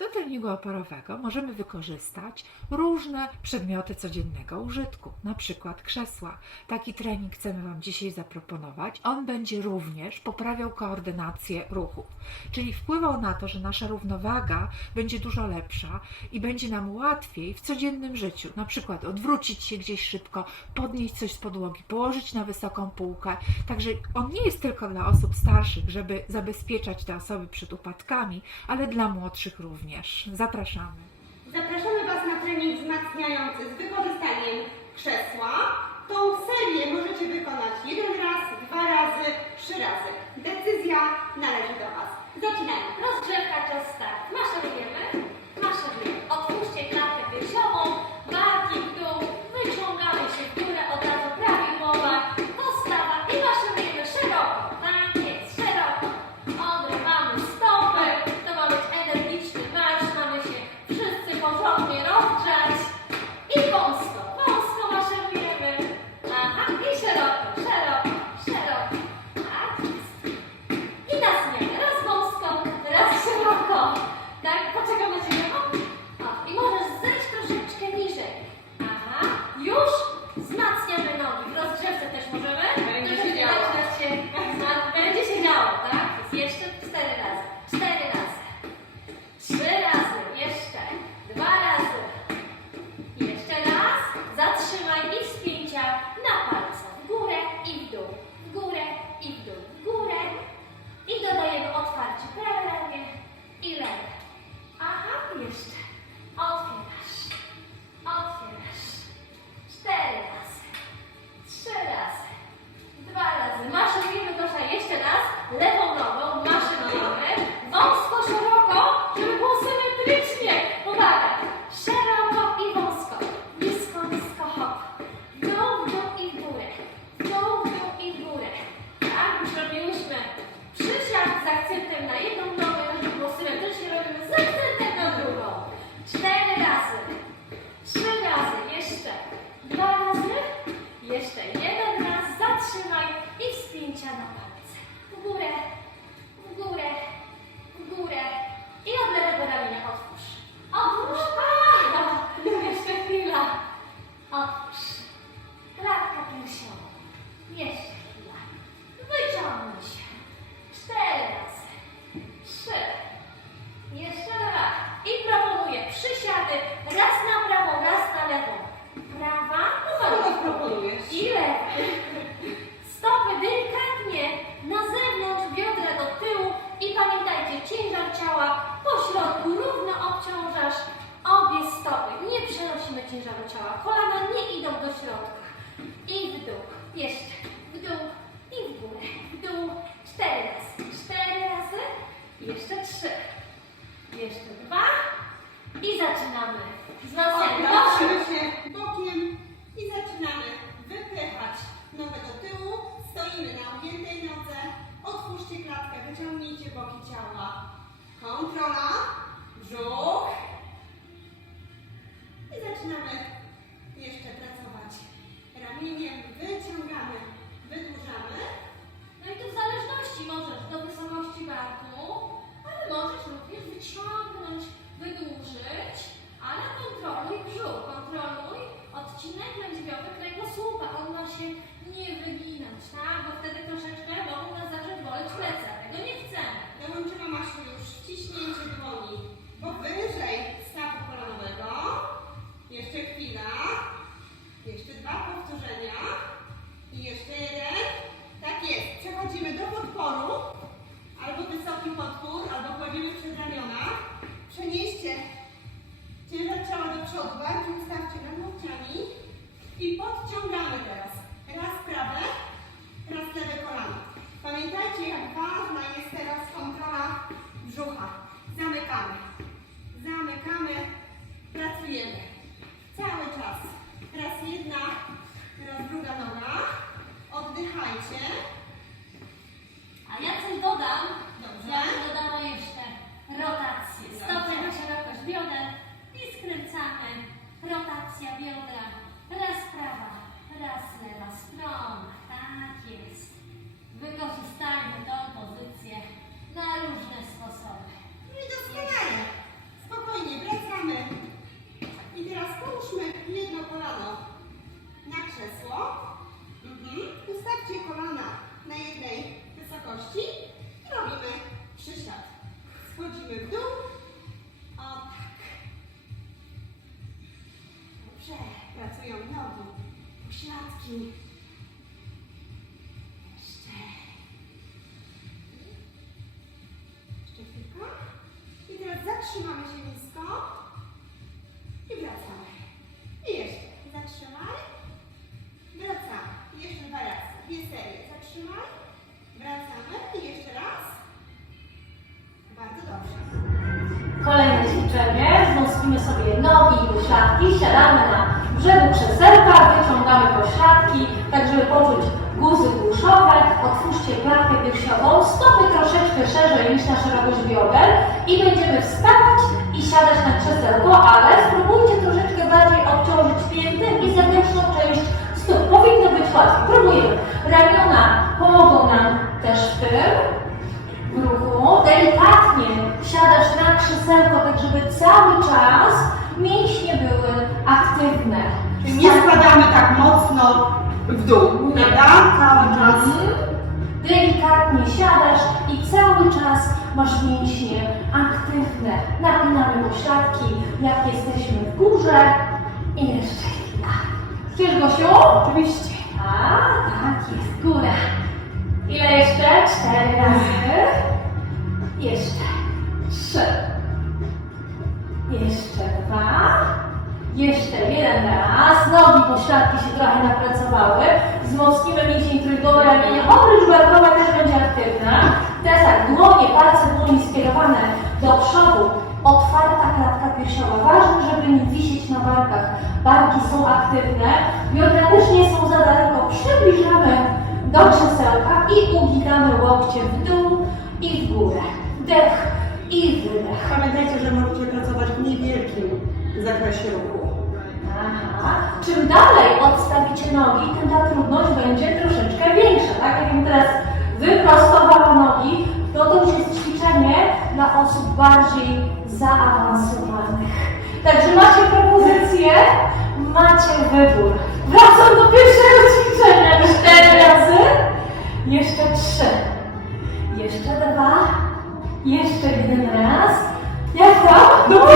Do treningu oporowego możemy wykorzystać różne przedmioty codziennego użytku, na przykład krzesła. Taki trening chcemy Wam dzisiaj zaproponować. On będzie również poprawiał koordynację ruchów, czyli wpływał na to, że nasza równowaga będzie dużo lepsza i będzie nam łatwiej w codziennym życiu, na przykład odwrócić się gdzieś szybko, podnieść coś z podłogi, położyć na wysoką półkę. Także on nie jest tylko dla osób starszych, żeby zabezpieczać te osoby przed upadkami, ale dla młodszych również. Zapraszamy. Zapraszamy Was na trening wzmacniający z wykorzystaniem krzesła. Tą serię możecie wykonać jeden raz, dwa razy, trzy razy. Decyzja należy do Was. Zaczynajmy. Rozgrzewka, czas start. Maszerujemy. Po środku równo obciążasz obie stopy. Nie przenosimy ciężaru ciała. Kolana nie idą do środka. I w dół. Jeszcze. W dół. I w górę. W dół. Cztery razy. Cztery razy. Jeszcze trzy. Jeszcze dwa. I zaczynamy. Wzmacniamy. Odwracamy się bokiem i zaczynamy wypychać nogę do tyłu. Stoimy na ugiętej nodze. Otwórzcie klatkę, wyciągnijcie boki ciała. Kontrola, brzuch. I zaczynamy jeszcze pracować ramieniem. Wyciągamy, wydłużamy. No i to w zależności możesz do wysokości barku, ale możesz również wyciągnąć, wydłużyć, ale kontroluj brzuch, kontroluj odcinek lędźwiowy kręgosłupa. On ma się nie wyginać, tak? Bo wtedy troszeczkę mogą nas zacząć boleć plecy, a tego nie chcemy. Dołączyła Masiu już wciśnięcie dłoni powyżej stawu kolanowego. Jeszcze chwila. Jeszcze dwa powtórzenia. I jeszcze jeden. Tak jest. Przechodzimy do podporu. Albo wysoki podpór, albo kładziemy przed ramiona. Przenieście ciężar ciała do przodu. Bardziej ustawcie nad łokciami. I podciągamy teraz. Pośladki. Brzegu krzesełka, wyciągamy pośladki, tak żeby poczuć guzy głuszowe. Otwórzcie klatkę piersiową, stopy troszeczkę szerzej niż na szerokość bioder i będziemy wstawać i siadać na krzesełko, ale spróbujcie troszeczkę bardziej obciążyć pięty i zewnętrzną część stóp. Powinno być łatwiej. Próbujemy. Ramiona pomogą nam też w tym w ruchu. Delikatnie siadasz na krzesełko, tak żeby cały czas mięśnie były aktywne. Czyli nie spadamy tak mocno w dół, prawda? Cały czas. Mhm. Delikatnie siadasz i cały czas masz mięśnie aktywne. Napinamy pośladki, jak jesteśmy w górze. I jeszcze chwila. Czujesz, Gosiu? Oczywiście. A, tak jest, góra. Ile jeszcze? Cztery razy. Jeszcze trzy. Jeszcze dwa. Jeszcze jeden raz. Nogi, pośladki się trochę napracowały. Wzmocnimy mięsień trójgłowy ramienia. Obręcz barkowa też będzie aktywna. Teraz tak, dłonie, palce dłoni skierowane do przodu. Otwarta klatka piersiowa. Ważne, żeby nie wisieć na barkach. Barki są aktywne. Biodra też nie są za daleko. Przybliżamy do krzesełka i uginamy łokcie w dół i w górę. Wdech i wydech. Pamiętajcie, że możecie pracować w niewielkim zakresie ruchu. Aha. Czym dalej odstawicie nogi, tym ta trudność będzie troszeczkę większa, tak? Jakbym teraz wyprostowała nogi, to to już jest ćwiczenie dla osób bardziej zaawansowanych. Także macie propozycję, macie wybór. Wracam do pierwszego ćwiczenia. Cztery razy, jeszcze trzy, jeszcze dwa, jeszcze jeden raz. Jak to? Dobra,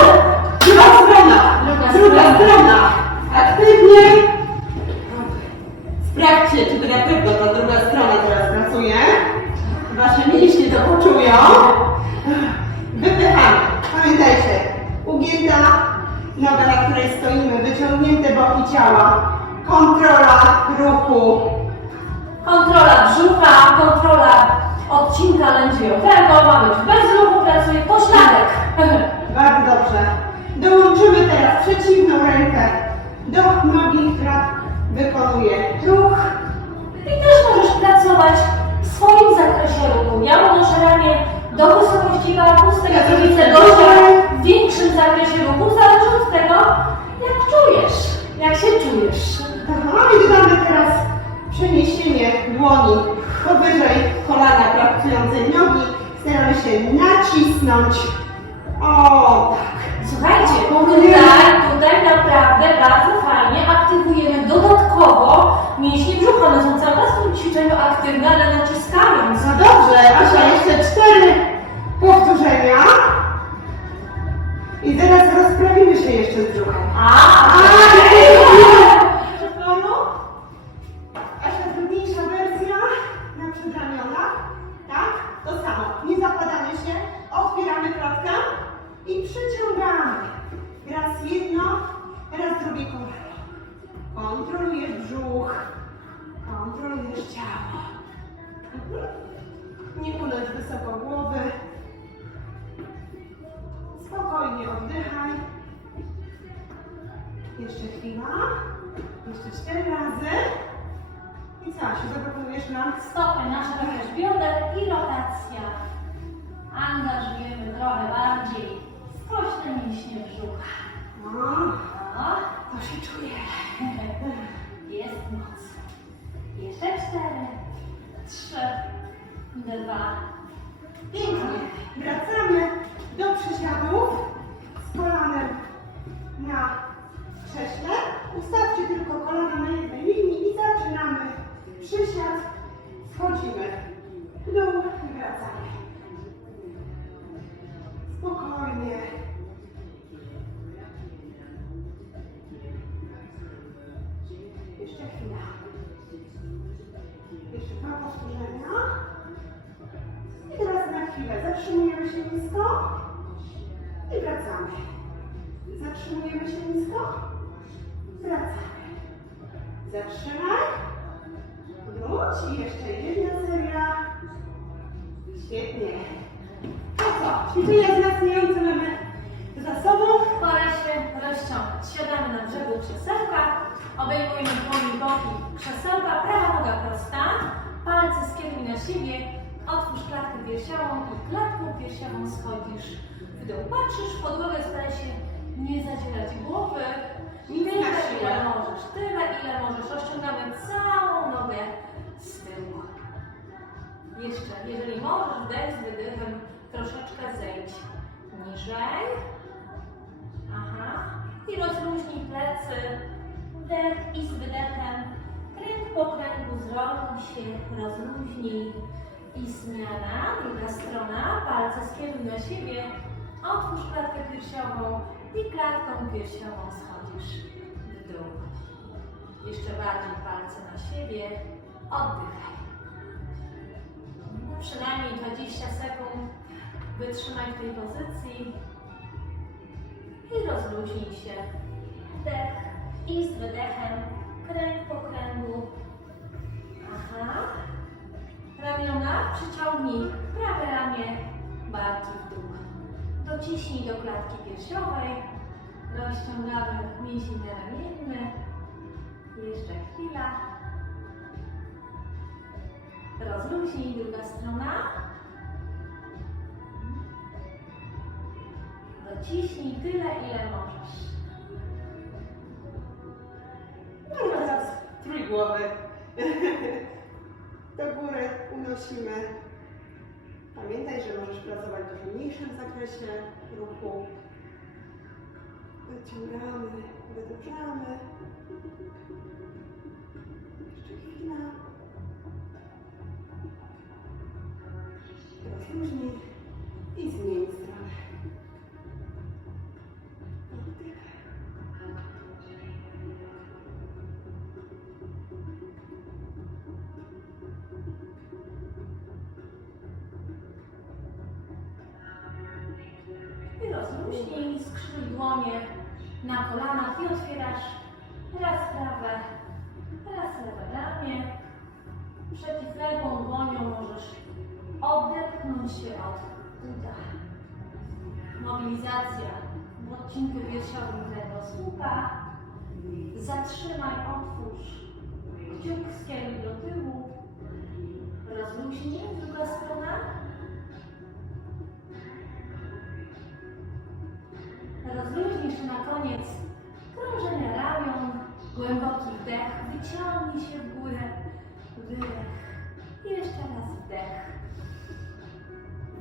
lędźwiowego, ma być bez ruchu, pracuje pośladek. Bardzo dobrze. Dołączymy teraz przeciwną rękę do nogi, która wykonuje ruch. I też możesz pracować w swoim zakresie ruchu. Ja unoszę ramię do wysokości barku, z tego co widzę gościa w większym zakresie ruchu, zależy od tego, jak czujesz, jak się czujesz. Aha, i dodamy teraz przeniesienie dłoni powyżej kolana pracującej nogi. Staramy się nacisnąć. O, tak. Słuchajcie, tutaj, tutaj naprawdę bardzo fajnie aktywujemy dodatkowo mięśnie brzucha. One są cały czas w tym ćwiczeniu aktywne, ale naciskając. No dobrze, Asia, jeszcze cztery powtórzenia. I zaraz rozprawimy się jeszcze z brzuchem. A, Panu? Jeszcze chwila. Jeszcze cztery razy. I co, się zaproponujesz nam? Stopy na szerokość bioder i rotacja. Angażujemy trochę bardziej skośne mięśnie brzucha. No, to się czuje. jest moc. Jeszcze cztery, trzy, dwa, Pięknie. Wracamy do przysiadów z kolanem na krześle, ustawcie tylko kolana na jednej linii i zaczynamy. Przysiad, schodzimy, w dół, wracamy. Spokojnie. Jeszcze chwila. Jeszcze dwa powtórzenia. I teraz na chwilę zatrzymujemy się nisko i wracamy. Zatrzymujemy się nisko wracamy. Zatrzymaj. Wróć i jeszcze jedna seria. Świetnie. To co? Ćwiczenia wzmacniające mamy za sobą. Pora się rozciągnąć. Siadamy na brzegu krzesełka, obejmujemy dłoni boki krzesełka, prawa noga prosta, palce skieruj na siebie, otwórz klatkę piersiową i klatką piersiową schodzisz w dół. Patrzysz w podłogę, staraj się nie zadzierać głowy. Nic Tyle, na siłę. ile możesz, tyle, ile możesz. Rozciągamy całą nogę z tyłu. Jeszcze, jeżeli możesz, wdech z wydechem, troszeczkę zejdź niżej. Aha. I rozluźnij plecy. Wdech i z wydechem. Kręg po kręgu zrobi się, rozluźnij. I zmiana, druga strona. Palce skieruj na siebie. Otwórz klatkę piersiową i klatką piersiową schodzisz w dół. Jeszcze bardziej palce na siebie. Oddychaj. No, przynajmniej 20 sekund wytrzymaj w tej pozycji i rozluźnij się. Wdech i z wydechem, kręg po kręgu. Aha. Ramiona przyciągnij prawe ramię bardziej w dół. Dociśnij do klatki piersiowej. Rozciągamy mięsień ramienny. Jeszcze chwila. Rozluźnij druga strona. Dociśnij tyle, ile możesz. No teraz trójgłowy. Do góry unosimy. Pamiętaj, że możesz pracować w mniejszym zakresie ruchu. Wyciągamy, wydłużamy. Jeszcze chwila. Rozluźnij i zmień stronę. I rozluźnij, skrzyż dłonie na kolanach i otwierasz raz prawe, raz lewe ramię. Przeciwległą dłonią możesz odepchnąć się od uda. Mobilizacja w odcinku piersiowym kręgosłupa. Zatrzymaj, otwórz. Kciuk skieruj do tyłu. Rozluźnij, wydech, I jeszcze raz wdech,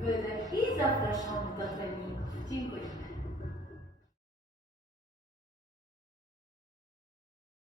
wydech i zapraszam do treningu. Dziękuję.